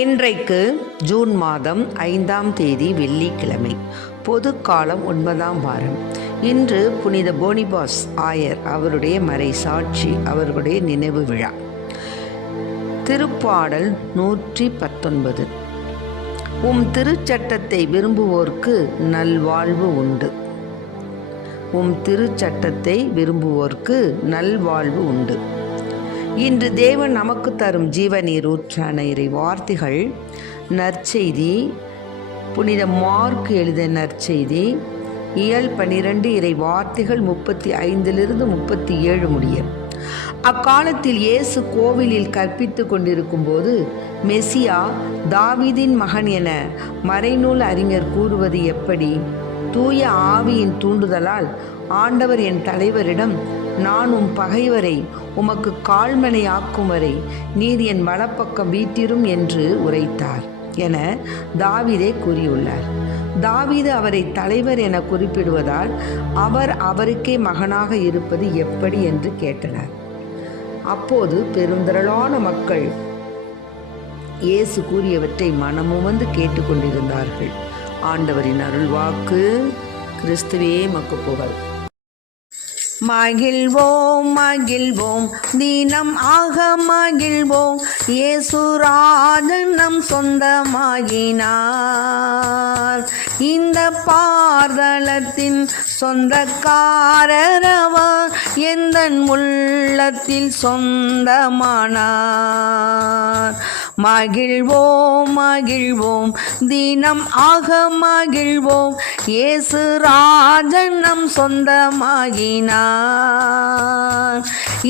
இன்றைக்கு ஜூன் மாதம் 5ஆம் தேதி வெள்ளிக்கிழமை, பொது காலம் 9ஆம் வாரம். இன்று புனித போனிபாஸ் ஆயர் அவருடைய மறை சாட்சி அவர்களுடைய நினைவு விழா. திருப்பாடல் 119. உம் திருச்சட்டத்தை விரும்புவோர்க்கு நல்வாழ்வு உண்டு. உம் திருச்சட்டத்தை விரும்புவோர்க்கு நல்வாழ்வு உண்டு. இன்று தேவன் நமக்கு தரும் ஜீவநீர் ஊற்றான இறை வார்த்தைகள். நற்செய்தி புனித மார்க் எழுதிய நற்செய்தி இயல் 12 இறை வார்த்தைகள் 35 37 முடிய. அக்காலத்தில் இயேசு கோவிலில் கற்பித்து கொண்டிருக்கும் போது, மெசியா தாவீதின் மகன் என மறைநூல் அறிஞர் கூறுவது எப்படி? தூய ஆவியின் தூண்டுதலால் ஆண்டவர் என் தலைவரிடம், நான் உம் பகைவரை உமக்கு கால்மனை ஆக்கும் வரை நீர் என் வலப்பக்கம் வீட்டிரும் என்று உரைத்தார் என தாவீதே கூறியுள்ளார். தாவீது அவரை தலைவர் என குறிப்பிடுவதால் அவர் அவருக்கே மகனாக இருப்பது எப்படி என்று கேட்டனர். அப்போது பெருந்திரளான மக்கள் இயேசு கூறியவற்றை மனமுவந்து கேட்டுக்கொண்டிருந்தார்கள். ஆண்டவரின் அருள்வாக்கு. கிறிஸ்துவே மக்கு புகழ். மகிழ்வோம் மகிழ்வோம் தினம் ஆக மகிழ்வோம், இயேசுராஜன் நம் சொந்தமாகினார். இந்த பார்தலத்தின் சொந்தக்காரரவர், எந்தன் உள்ளத்தில் சொந்தமானார். மகிழ்வோம் மகிழ்வோம் தினம் ஆக மகிழ்வோம், இயேசுராஜன் நம் சொந்தமாகினார்.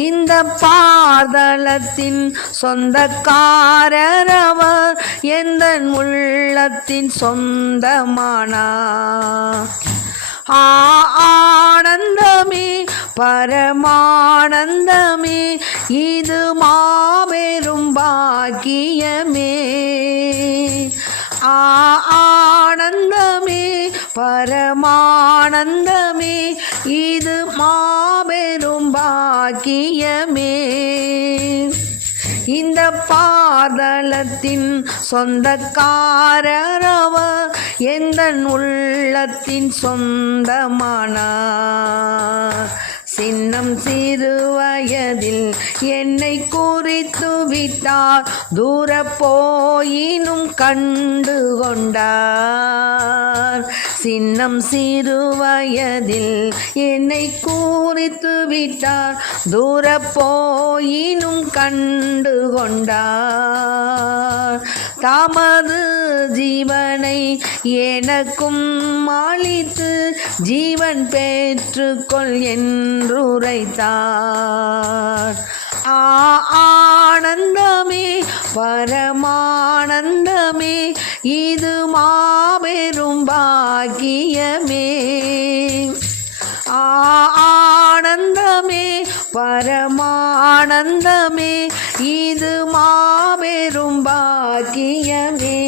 இந்த பார்தலத்தின் சொந்தக்காரரவர், எந்தன் உள்ளத்தின் சொந்தமானார். ஆனந்தமே பரமானந்தமே, இது மாபெரும் பாக்கியமே. ஆனந்தமே பரமானந்தமே, இது மாபெரும் பாக்கியமே. இந்த பார்தலத்தின் சொந்தக்காரரவர், எந்தன் உள்ளத்தின் சொந்தமானார். சின்னம் சிறு வயதில் என்னை குறித்து விட்டார், தூர போயினும் கண்டு கொண்டார். சின்னம் சிறு வயதில் என்னை குறித்து விட்டார், தூர போயினும் கண்டு கொண்டார். தமது ஜீவனை எனக்கும் அளித்து, ஜீவன் பெற்றுக்கொள் என்றுரைத்தார். ஆனந்தமே பரமானந்தமே, இது மாபெரும் பாக்கியமே. ஆனந்தமே பரமானந்தமே, இது மாபெரும் பாக்கியமே.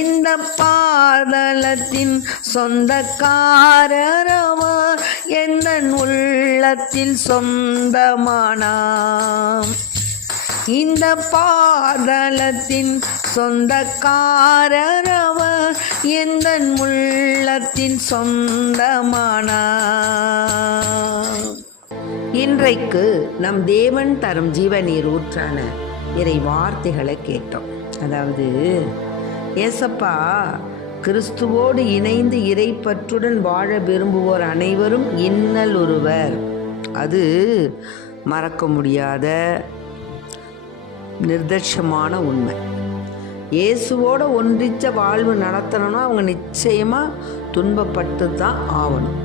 இந்த பார்தலத்தின் சொந்தக்காரரவர், எந்தன் உள்ளத்தில் சொந்தமானார். இந்த பார்தலத்தின் சொந்தக்காரரவர், எந்தன் உள்ளத்தின் சொந்தமானார். இன்றைக்கு நம் தேவன் தரும் ஜீவநீர் ஊற்றான இறை வார்த்தைகளை கேட்டோம். அதாவது, ஏசப்பா கிறிஸ்துவோடு இணைந்து இறைப்பற்றுடன் வாழ விரும்புவோர் அனைவரும் இன்னல் ஒருவர். அது மறக்க முடியாத நிர்தட்சமான உண்மை. இயேசுவோட ஒன்றிச்ச வாழ்வு நடத்தணும்னா அவங்க நிச்சயமாக துன்பப்பட்டு தான் ஆகணும்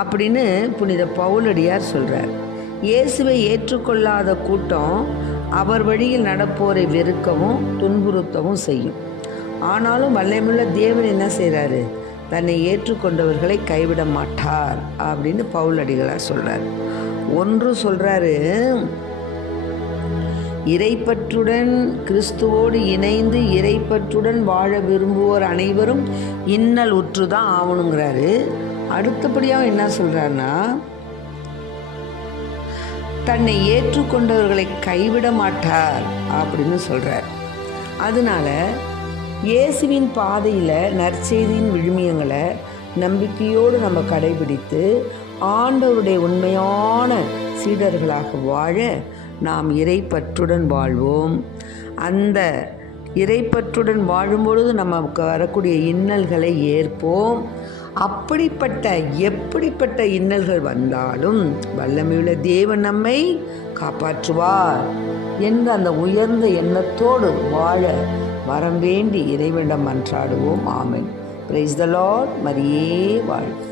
அப்படின்னு புனித பவுலடியார் சொல்கிறார். இயேசுவை ஏற்றுக்கொள்ளாத கூட்டம் அவர் வழியில் நடப்போரை வெறுக்கவும் துன்புறுத்தவும் செய்யும். ஆனாலும் வல்லமையுள்ள தேவன் என்ன செய்கிறாரு? தன்னை ஏற்றுக்கொண்டவர்களை கைவிட மாட்டார் அப்படின்னு பவுலடிகளார் சொல்கிறார். ஒன்று சொல்கிறாரு, இறைப்பற்றுடன் கிறிஸ்துவோடு இணைந்து இறைப்பற்றுடன் வாழ விரும்புவோர் அனைவரும் இன்னல் உற்றுதான் ஆகணுங்கிறாரு. அடுத்தபடியாக என்ன சொல்கிறாருன்னா, தன்னை ஏற்றுக்கொண்டவர்களை கைவிட மாட்டார் அப்படின்னு சொல்கிறார். அதனால் இயேசுவின் பாதையில் நற்செய்தியின் விழுமியங்களை நம்பிக்கையோடு நம்ம கடைபிடித்து ஆண்டவருடைய உண்மையான சீடர்களாக வாழ நாம் இறைப்பற்றுடன் வாழ்வோம். அந்த இறைப்பற்றுடன் வாழும்பொழுது நமக்கு வரக்கூடிய இன்னல்களை ஏற்போம். எப்படிப்பட்ட இன்னல்கள் வந்தாலும் வல்லமையுள்ள தேவன் நம்மை காப்பாற்றுவார் என்ற அந்த உயர்ந்த எண்ணத்தோடு வாழ வரம் வேண்டி இறைவனிடம் மன்றாடுவோம். ஆமென். Praise the Lord. மரியே வாழ்க.